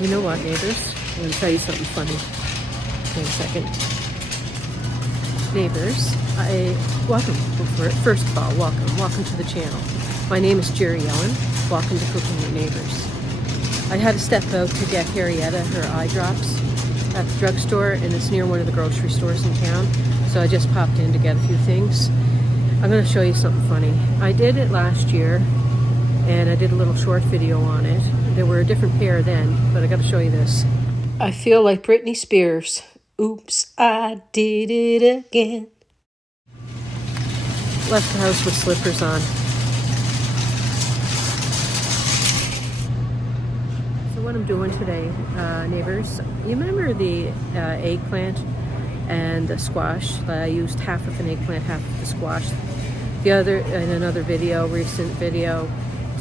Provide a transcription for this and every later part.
You know what, neighbors? I'm going to tell you something funny. Wait a second. Neighbors, welcome. First of all, welcome to the channel. My name is Jerry Ellen. Welcome to Cooking with Neighbors. I had to step out to get Harrietta her eye drops at the drugstore, and it's near one of the grocery stores in town. So I just popped in to get a few things. I'm going to show you something funny. I did it last year, and I did a little short video on it. There were a different pair then, but I got to show you this. I feel like Britney Spears. Oops, I did it again. Left the house with slippers on. So what I'm doing today, neighbors, you remember the eggplant and the squash? I used half of an eggplant, half of the squash. The other, in another video, recent video,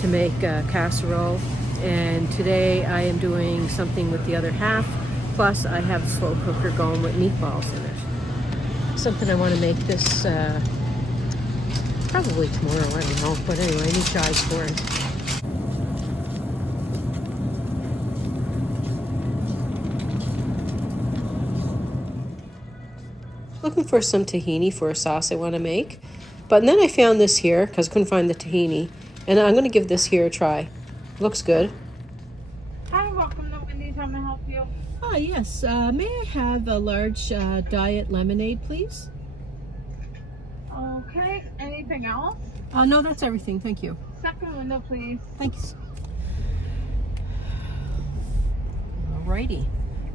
to make casserole. And today I am doing something with the other half. Plus I have a slow cooker going with meatballs in it. Something I want to make this probably tomorrow, I don't know. But anyway, I need chives for it. Looking for some tahini for a sauce I want to make. But then I found this here because I couldn't find the tahini. And I'm going to give this here a try. Looks good. Hi, welcome to Wendy's. How may I help you? Ah, yes. May I have a large diet lemonade, please? Okay. Anything else? No, that's everything. Thank you. Second window, please. Thanks. Alrighty.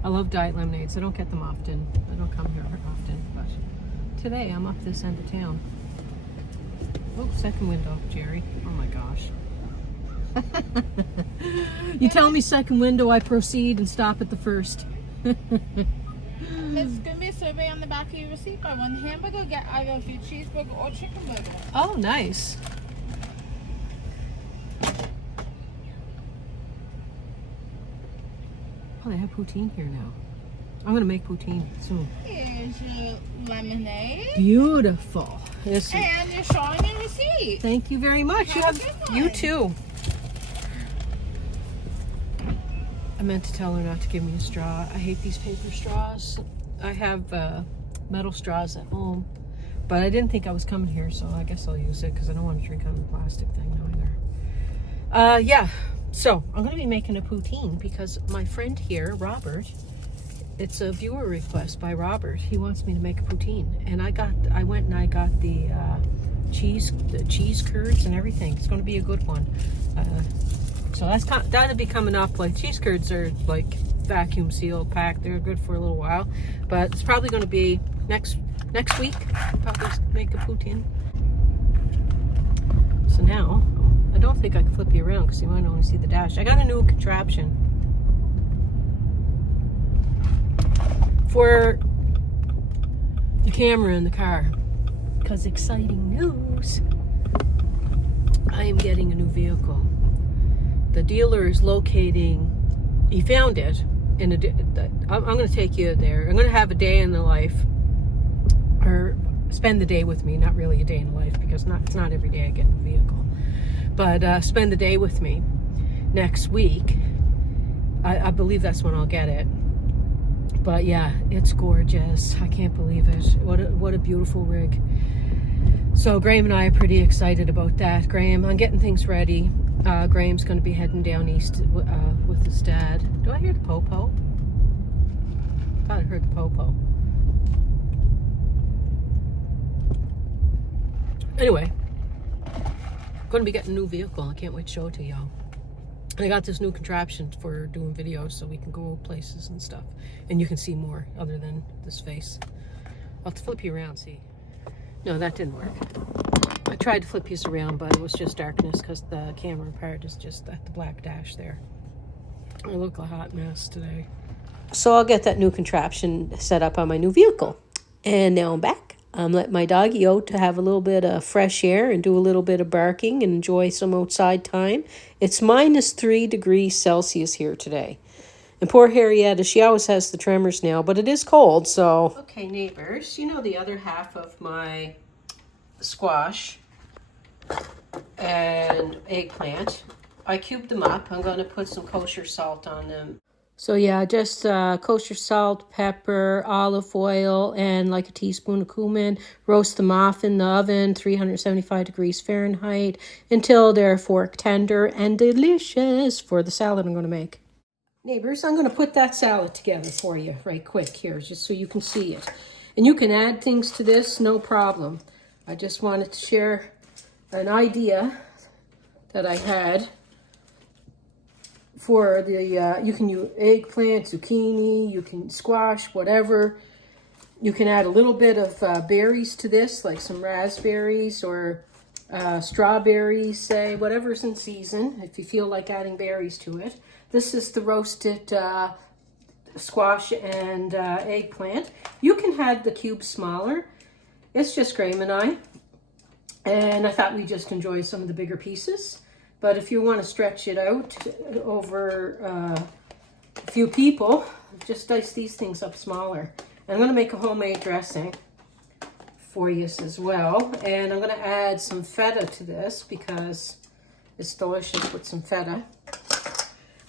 I love diet lemonades. I don't get them often. I don't come here often, but today I'm up this end of town. Oh, second window, Jerry. Oh my gosh. You tell me second window, I proceed and stop at the first. There's going to be a survey on the back of your receipt. Buy one hamburger, get either a few cheeseburger or chicken burger. Oh, nice. Oh, they have poutine here now. I'm going to make poutine soon. Here's your lemonade. Beautiful. Yes. And you're showing your receipt. Thank you very much. You too. I meant to tell her not to give me a straw. I hate these paper straws. I have metal straws at home, but I didn't think I was coming here, so I guess I'll use it because I don't want to drink out of the plastic thing either. Yeah, so I'm going to be making a poutine because my friend here, Robert, it's a viewer request by Robert. He wants me to make a poutine, and I went and I got the cheese curds and everything. It's going to be a good one. So that'll be coming up. Like, cheese curds are like vacuum sealed packed. They're good for a little while, but it's probably going to be next week. I'll probably make a poutine. So now I don't think I can flip you around because you might only see the dash. I got a new contraption for the camera in the car because exciting news. I am getting a new vehicle. The dealer is locating, he found it in I'm going to take you there. I'm going to have a day in the life, or spend the day with me. Not really a day in the life because it's not every day I get a new vehicle, but spend the day with me next week. I believe that's when I'll get it. But yeah, it's gorgeous. I can't believe it. What a beautiful rig. So Graham and I are pretty excited about that. Graham, I'm getting things ready. Graham's going to be heading down east with his dad. Do I hear the popo? I thought I heard the popo. Anyway, going to be getting a new vehicle. I can't wait to show it to y'all. And I got this new contraption for doing videos so we can go places and stuff. And you can see more other than this face. I'll flip you around, see. No, that didn't work. I tried to flip these around, but it was just darkness because the camera part is just at the black dash there. I look a hot mess today. So I'll get that new contraption set up on my new vehicle. And now I'm back. I'm letting my doggy out to have a little bit of fresh air and do a little bit of barking and enjoy some outside time. It's -3 degrees Celsius here today. And poor Harrietta, she always has the tremors now, but it is cold, so. Okay, neighbors, you know the other half of my squash and eggplant. I cubed them up. I'm going to put some kosher salt on them. So yeah, just kosher salt, pepper, olive oil, and like a teaspoon of cumin. Roast them off in the oven, 375 degrees Fahrenheit, until they're fork tender and delicious for the salad I'm going to make. Neighbors, I'm going to put that salad together for you right quick here, just so you can see it. And you can add things to this, no problem. I just wanted to share an idea that I had for the, you can use eggplant, zucchini, you can squash, whatever. You can add a little bit of berries to this, like some raspberries or strawberries, say, whatever's in season, if you feel like adding berries to it. This is the roasted squash and eggplant. You can have the cubes smaller. It's just Graham and I thought we'd just enjoy some of the bigger pieces. But if you want to stretch it out over a few people, just dice these things up smaller. And I'm going to make a homemade dressing for you as well. And I'm going to add some feta to this because it's delicious with some feta.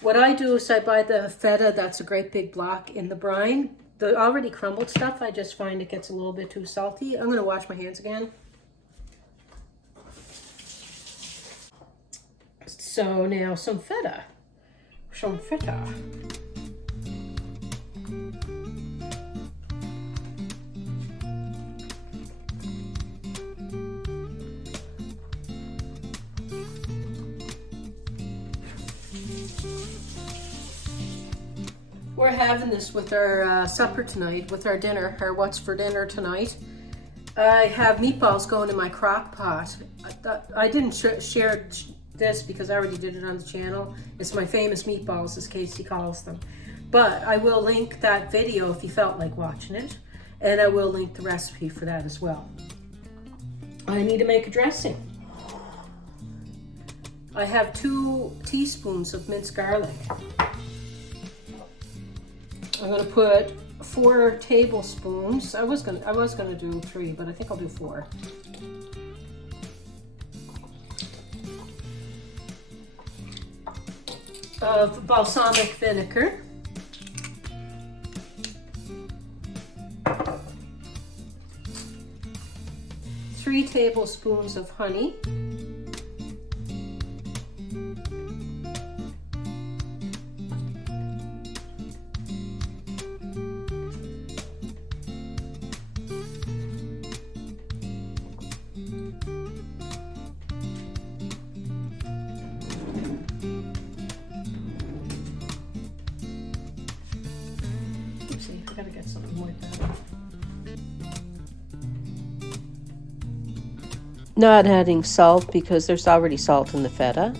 What I do is I buy the feta that's a great big block in the brine. The already crumbled stuff, I just find it gets a little bit too salty. I'm going to wash my hands again. So now some feta. Some feta. We're having this with our supper tonight, with our dinner, or what's for dinner tonight. I have meatballs going in my crock pot. I didn't share this because I already did it on the channel. It's my famous meatballs, as Casey calls them. But I will link that video if you felt like watching it. And I will link the recipe for that as well. I need to make a dressing. I have 2 teaspoons of minced garlic. I'm gonna put 4 tablespoons. I was gonna do 3, but I think I'll do 4. Of balsamic vinegar. 3 tablespoons of honey. I gotta get something like that. Not adding salt because there's already salt in the feta.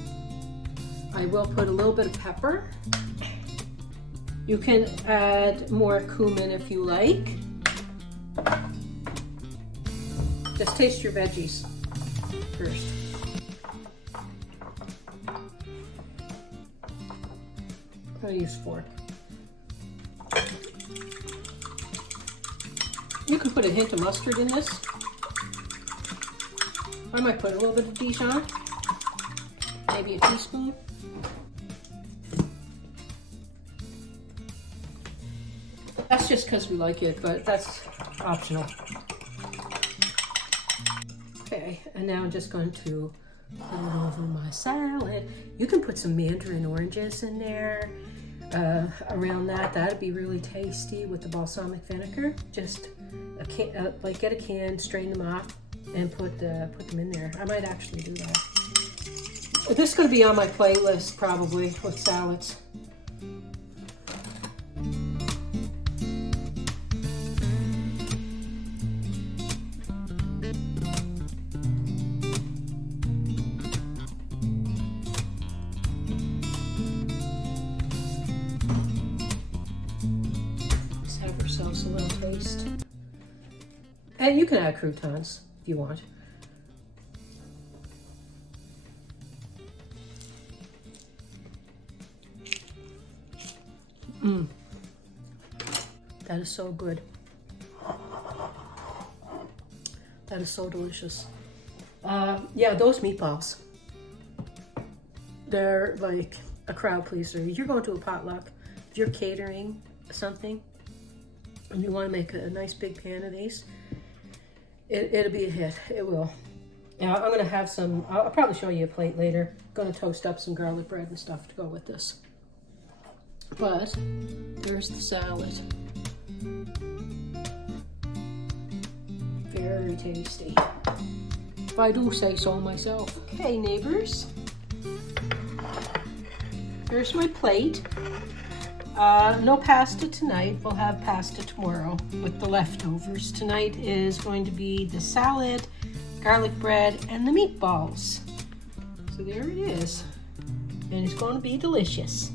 I will put a little bit of pepper. You can add more cumin if you like. Just taste your veggies first. I'm gonna use a fork. You could put a hint of mustard in this. I might put a little bit of Dijon, maybe a teaspoon. That's just because we like it, but that's optional. Okay, and now I'm just going to put it over my salad. You can put some mandarin oranges in there. Around that, that'd be really tasty with the balsamic vinegar. Just get a can, strain them off, and put them in there. I might actually do that. This is going to be on my playlist probably with salads. A little taste. And you can add croutons if you want. That is so good. That is so delicious. Yeah, those meatballs. They're like a crowd pleaser. You're going to a potluck. if you're catering something and you want to make a nice big pan of these, it'll be a hit. It will. Yeah, I'm gonna have some. I'll probably show you a plate later. I'm gonna toast up some garlic bread and stuff to go with this. But there's the salad. Very tasty, if I do say so myself. Okay, neighbors. Here's my plate. No pasta tonight. We'll have pasta tomorrow with the leftovers. Tonight is going to be the salad, garlic bread, and the meatballs. So there it is. And it's going to be delicious.